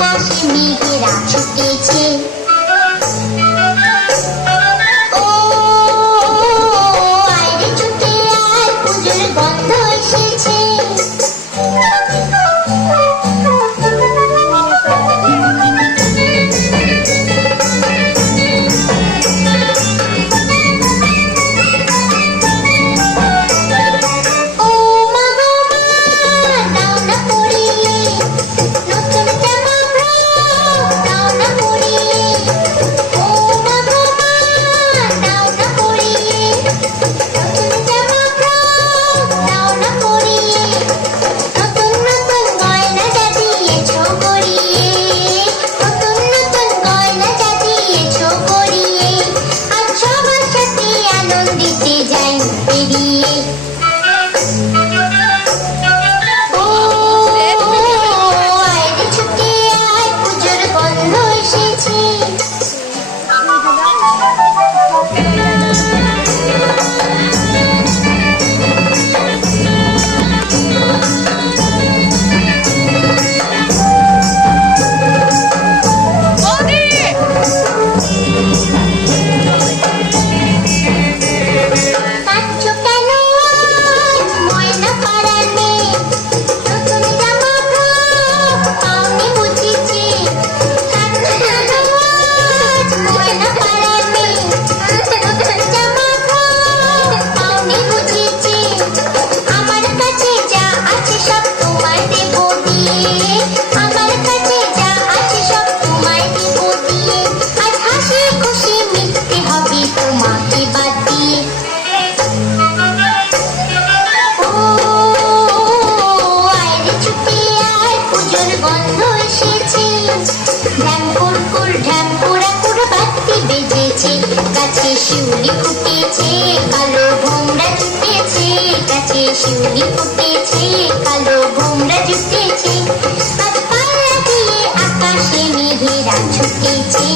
আকাশে মেঘেরা ছুটেছে। ও আয়রে ছুটে আয়, পুজোর গন্ধ এসেছে। শিউলি ফুটেছে, কালো ভোমরা জুটেছে, গাছে শিউলি ফুটেছে, কালো ভোমরা জুটেছে, আজ পাল্লা দিয়ে আকাশে মেঘেরা ছুটেছে।